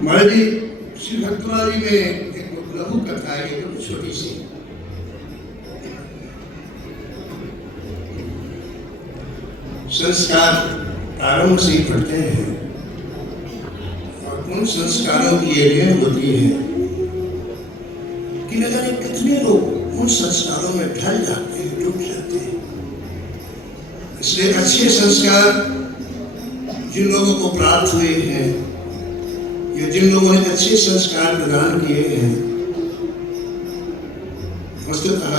महाराज जी श्री भक्तमाली में एक लघु कथा है, एक छोटी सी। संस्कार प्रारंभ से ही पढ़ते हैं और उन संस्कारों की ये नियम होती है कि न जाने कितने लोग उन संस्कारों में ढल जाते हैं, डूब जाते हैं। इसलिए अच्छे संस्कार जिन लोगों को प्राप्त हुए हैं या जिन लोगों ने अच्छे संस्कार प्रदान किए हैं, वस्तुतः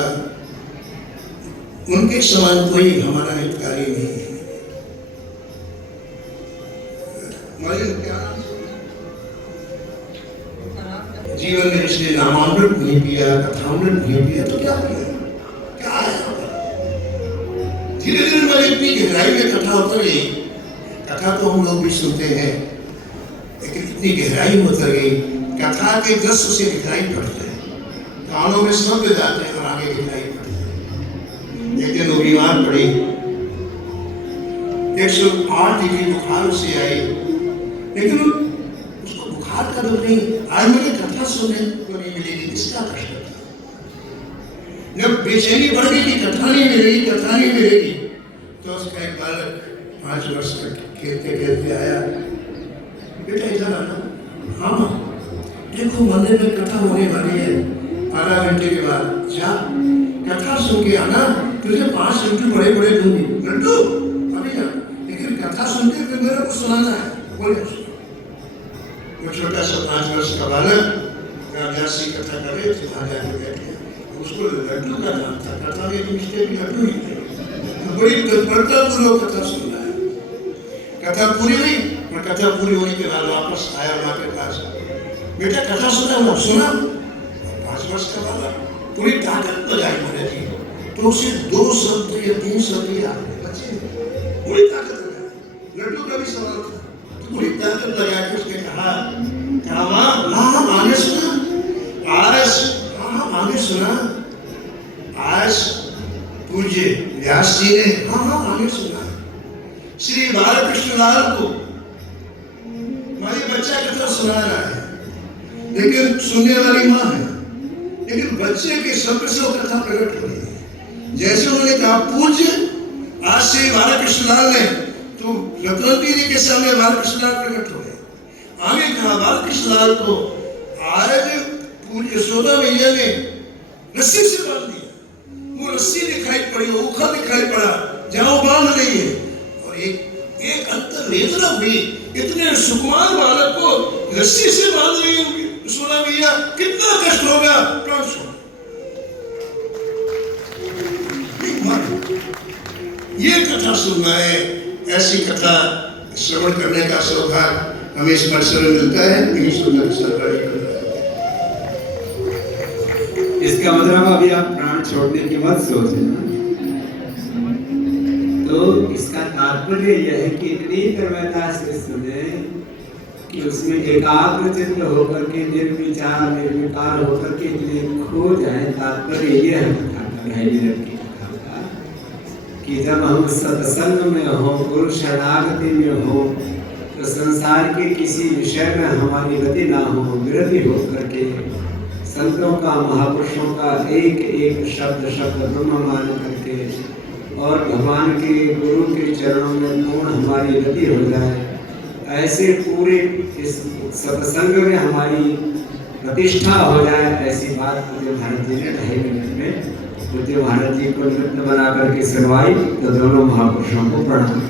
उनके समान कोई हमारा हितकारी नहीं है। जीवन में इसलिए नामामृत नहीं पिया, कथामृत नहीं पिया तो क्या पिया, क्या है? धीरे धीरे मैंने इतनी गहराई में कथा उतर गई। कथा तो हम लोग भी सुनते हैं, लेकिन इतनी गहराई में उतर गई, कथा के दृश्य से दिखाई पड़ते हैं, कानों में शब्द जाते हैं और आगे दिखाई पड़ते हैं। एक दिन वो बीमार पड़ी, 108 डिग्री बुखार उसे आई, लेकिन उसको बुखार का दुख नहीं। आज मुझे कथा सुनने को नहीं मिलेगी, किसका कष्ट था? जब बेचैनी बढ़ गई कि कथा नहीं मिलेगी, कथा नहीं मिलेगी, तो उसका एक बालक 5 वर्ष का खेलते खेलते आया, बेटा इधर आना। हाँ देखो मंदिर में कथा होने वाली है, आधा घंटे के बाद जा कथा सुन के आना, तुझे 5 लड्डू बड़े बड़े दूंगी। लड्डू अभी जा, लेकिन कथा सुनते फिर मेरे को सुनाना है। बोले वो छोटा सा 5 वर्ष का बालक व्यासी कथा करे तो वहां जाके बैठ गया। उसको लड्डू का नाम था, कथा में एक मिस्टेक लड्डू ही थे। तो बड़ी तत्परता से लोग कथा सुन रहा है। कथा पूरी हुई और कथा पूरी होने के बाद वापस आया माँ के पास, बेटा कथा सुना? सुना। 5 वर्ष का बालक पूरी ताकत लगाई मैंने जी, तो उसे 2 शब्द या 3 शब्द याद है। बच्चे पूरी ताकत लगाई। लड्डू का भी सवाल था, पूरी ताकत लगा के उसने कहा माँ आगे सुना, आज हाँ आगे सुना, आज पूज्य व्यास जी ने हाँ आगे सुना श्री बालकृष्ण लाल को हमारी बच्चा कथा सुना रहा है, लेकिन सुनने वाली माँ है, लेकिन बच्चे के शब्द से वो कथा प्रकट हो रही है। जैसे उन्होंने कहा पूज्य आज श्री बालकृष्ण लाल ने, तो रत्नवती जी के सामने बालकृष्ण लाल प्रकट हो गए। आगे कहा बालकृष्ण लाल को आज पूज्य यशोदा मैया ने रस्सी से बांध दिया। वो रस्सी दिखाई पड़ी, वो उखा दिखाई पड़ा जहां वो बांध रही है, और एक अंतर वेदना हुई। इतने सुकुमार बालक को रस्सी से बांध रही होगी यशोदा मैया, कितना कष्ट होगा। प्राण छोड़ ये कथा सुनना है, ऐसी कथा श्रवण करने का सौभाग्य हमें इस परिसर में मिलता है। यही सुंदर सरकारी इसका मतलब अभी आप प्राण छोड़ने की मत सोचें। तो इसका तात्पर्य यह है कि इतनी तन्मयता से सुने कि उसमें एकाग्र चित्त होकर के निर्विचार निर्विकार होकर के इतने खो जाए। तात्पर्य यह है की कथा का कि जब हम सत्संग में हो, गुरु शरणागति में हो, तो संसार के किसी विषय में हमारी गति ना हो, विरति हो करके संतों का, महापुरुषों का एक एक शब्द शब्द ब्रह्म मान करके और भगवान के गुरु के चरणों में पूर्ण हमारी गति हो जाए। ऐसे पूरे इस सत्संग में हमारी प्रतिष्ठा हो जाए, ऐसी बात पूज्य महाराज जी ने 2.5 मिनट में पूज्य महाराज जी को निमित्त बना करके सुनवाई। तो दोनों महापुरुषों को प्रणाम।